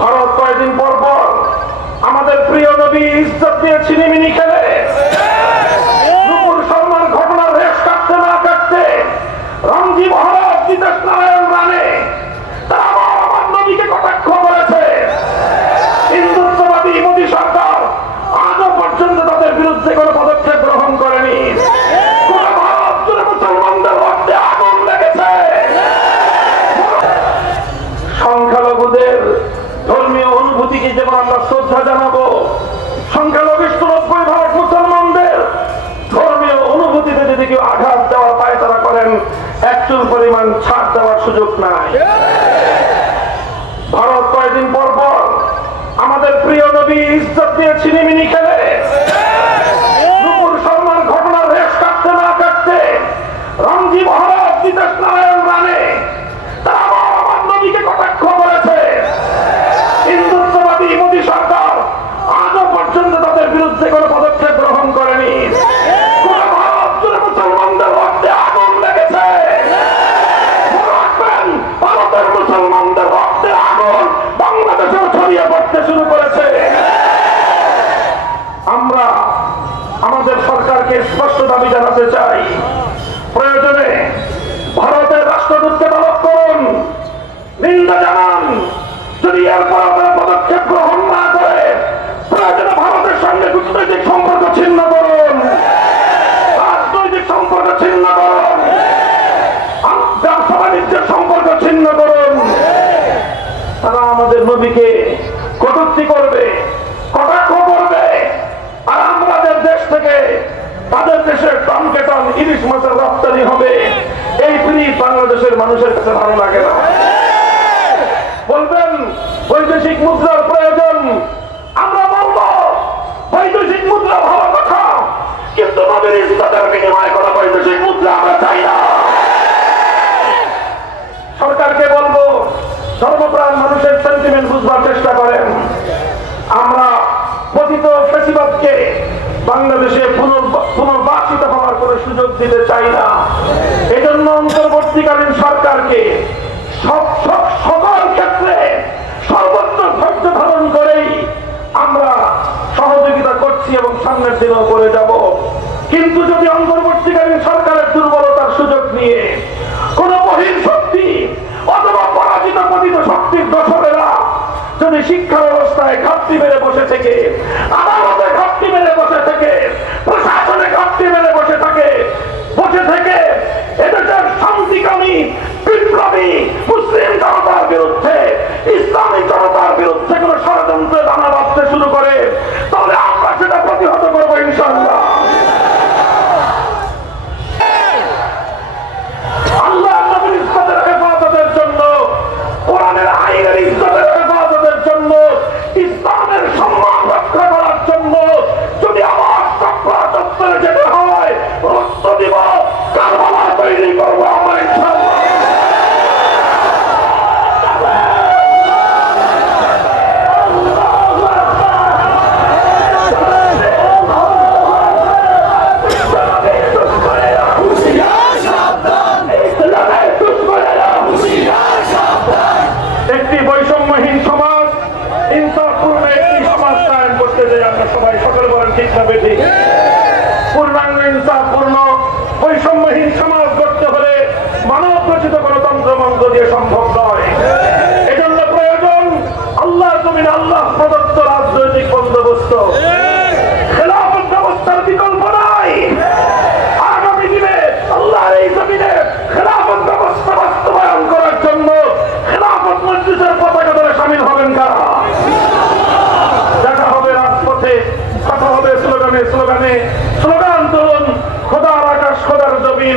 ভারত কয়েকদিন পর পর আমাদের প্রিয় নবী ইজ্জত দিয়ে ছিনিমিনি খেলে নুপুর শর্মার ঘটনার রেশ কাটতে না কাটতে রঞ্জি মহারাজ জিতেশ নারায়ণ রানে তারা আমার নবীকে কটাক্ষ করেছে। হিন্দুত্ববাদী মোদী সরকার আজও পর্যন্ত তাদের বিরুদ্ধে কোনো পদক্ষেপ গ্রহণ করেনি। ভারত জুড়ে মুসলমানদের রক্তে আগুন লেগেছে। সংখ্যালঘুদের ধর্মীয় অনুভূতিকে যেমন আমরা শ্রদ্ধা জানাবো, সংখ্যালঘিষ্ঠ 90% মুসলমানদের ধর্মীয় অনুভূতিতে যদি কেউ আঘাত দেওয়ার পায়তারা করেন, একচুল পরিমাণ ছাড় দেওয়ার সুযোগ নাই। ভারত কয়েকদিন পর পর আমাদের প্রিয় নবী ইজ্জত দিয়ে ছিনিমিনি খেলে নুপুর শর্মার ঘটনার রেশ কাটতে না কাটতে রঞ্জি মহারাজ জিতেশ নারায়ণ রানে তারা আমার নবীকে কটাক্ষ করেছে। হিন্দুত্ববাদী মোদী সরকার আজও পর্যন্ত তাদের বিরুদ্ধে কোনো পদক্ষেপ গ্রহণ করেনি। ভারত জুড়ে মুসলমানদের রক্তে আগুন লেগেছে। ভারতের মুসলমানদের রক্তে আগুন বাংলাদেশেও ছড়িয়ে পড়তে শুরু করেছে। আমরা আমাদের সরকারকে স্পষ্ট দাবি জানাতে চাই, প্রয়োজনে ভারতের রাষ্ট্রদূতকে তলব করুন, নিন্দা জানান। যদি এরপর আপনারা পদক্ষেপ গ্রহণ না করে প্রয়োজনে ভারতের সঙ্গে কূটনৈতিক সম্পর্ক ছিন্ন করুন, রাজনৈতিক সম্পর্ক ছিন্ন করুন, ব্যবসা বাণিজ্যের সম্পর্ক ছিন্ন করুন। তারা আমাদের নবীকে কটূক্তি করবে, কটাক্ষ করবে, আর আমাদের দেশ থেকে তাদের দেশের টনকে টন ইলিশ মাছের রপ্তানি হবে। এই জিনিস বাংলাদেশের মানুষের কাছে ভালো লাগে না। বলবেন বৈদেশিক মুদ্রার প্রয়োজন, আমরা বলবো বৈদেশিক মুদ্রা ভালো কথা, কিন্তু নবীর ইজ্জতের বিনিময়ে কোনো বৈদেশিক মুদ্রা আমরা চাই না। সরকারকে বলবো ধর্মপ্রাণ মানুষের সেন্টিমেন্ট বুঝবার চেষ্টা করেন। আমরা পতিত ফ্যাসিবাদকে বাংলাদেশে পুনর্বাসিত হওয়ার কোন সুযোগ দিতে চাই না। এজন্য অন্তর্বর্তীকালীন সরকারকে সকল ক্ষেত্রে সর্বোচ্চ ধৈর্য ধারণ করেই আমরা সহযোগিতা করছি এবং সামনের দিনেও করে যাব। কিন্তু যদি অন্তর্বর্তীকালীন সরকারের দুর্বলতার সুযোগ নিয়ে কোন বহিঃশক্তি অথবা পরাজিত পতিত শক্তির দোসরেরা যদি শিক্ষা ব্যবস্থায় ঘাটতি মেরে বসে থেকে, আদালতে ঘাটতি মেরে বসে থেকে, প্রশাসনে ঘাটতি মেরে বসে থেকে এদেশের শান্তিকামী বিপ্লবী মুসলিম জনতার বিরুদ্ধে, ইসলামিক জনতার বিরুদ্ধে কোন ষড়যন্ত্রে দানা বাঁধতে শুরু করে, তাহলে আমরা সেটা প্রতিহত করবো ইনশাআল্লাহ। আল্লাহ নবীর ইজ্জতের হেফাজতের জন্য, কোরআনের আইনের ইজ্জতের হেফাজতের জন্য, ইসলামের সম্মান রক্ষা করার জন্য যদি আমার চক্রাচত্বরে যেতে হয়, রক্ত দিব, কারবালা তৈরি করবো আমরা ইনশাআল্লাহ। একটি বৈষম্যহীন সমাজ, ইনসাফপূর্ণ একটি সমাজ কায়েম করতে যাই আমরা সবাই, সকলে বলেন ঠিক না বেঠিক? পূর্ণাঙ্গ ইনসাফপূর্ণ বৈষম্যহীন সমাজ গড়তে হলে মানব রচিত গণতন্ত্র মন্ত্র দিয়ে সম্ভব নয়। এজন্য প্রয়োজন আল্লাহ জমিনে আল্লাহ প্রদত্ত রাজনৈতিক বন্দোবস্ত। খেলাফত ব্যবস্থার বিকল্প নাই। আগামী দিনে আল্লাহর এই জমিনে খেলাফত ব্যবস্থা বাস্তবায়ন করার জন্য খেলাফত মজলিসের পতাকা ধরে শামিল হবেন কারা? দেখা হবে রাজপথে, কথা হবে স্লোগানে স্লোগানে। স্লোগান তুলুন, খোদার আকাশ খোদার জমিন।